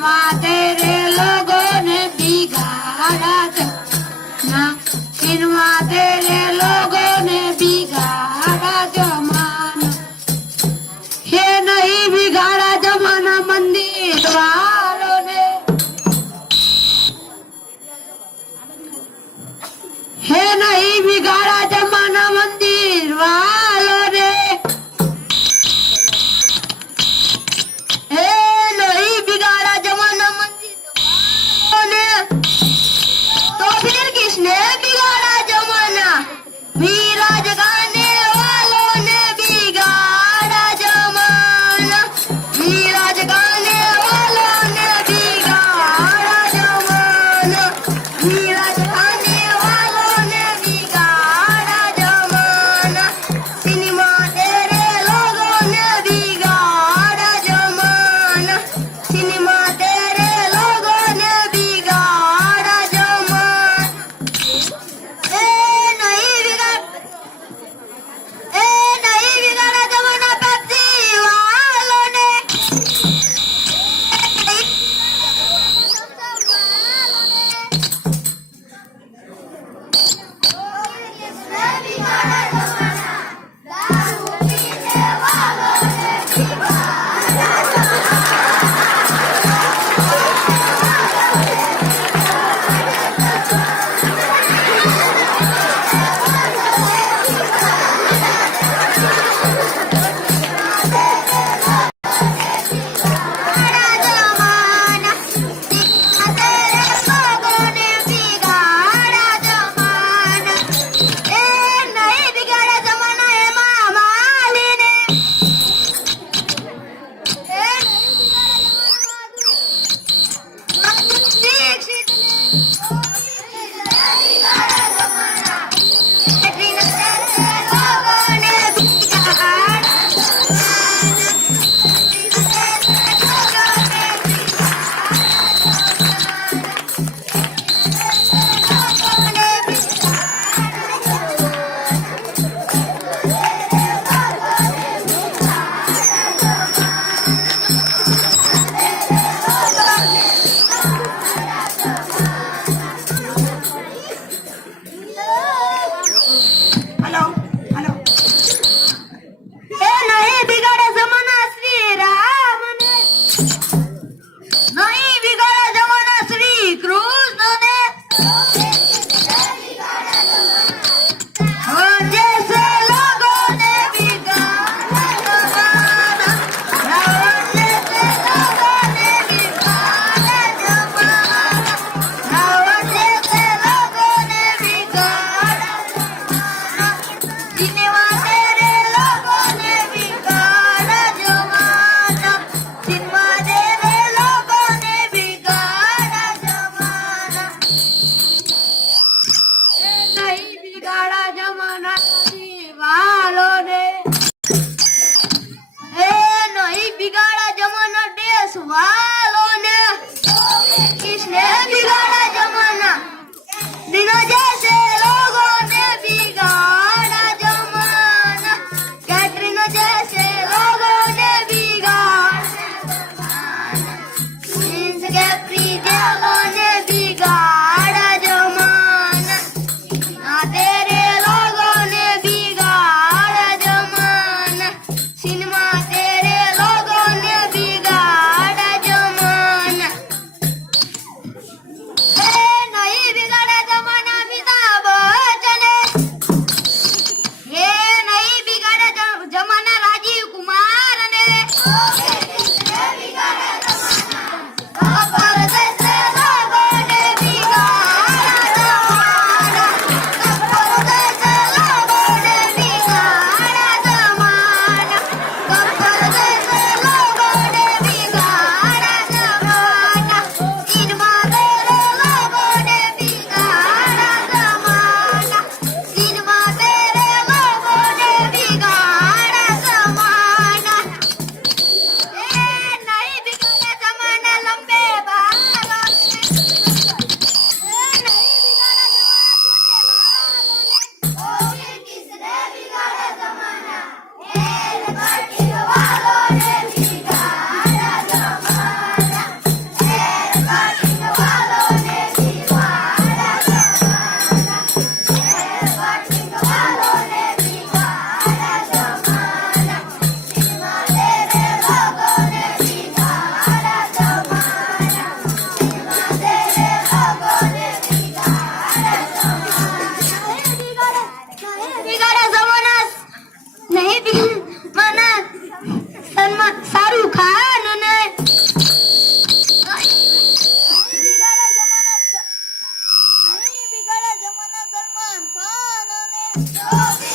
सिनेमा तेरे लोगों ने बिगाड़ा जमाना, सिनेमा तेरे लोगों ने बिगाड़ा जमाना, ये नहीं बिगाड़ा जमाना मंदिर वालों ने, ये नहीं बिगाड़ा जमाना मंदिर वालों ने, किसने बिगाड़ा जमाना? मीरा जगाने वालों ने बिगाड़ा जमाना, मीरा जगाने वालों ने बिगाड़ा जमाना, मीरा जगाने वालों ने बिगाड़ा जमाना, सिनेमा तेरे लोगों ने बिगाड़ा जमाना, सिनेमा तेरे लोगों ने बिगाड़ा जमाना, નહીં બિગાડા જમાના સલમાન ખાન અને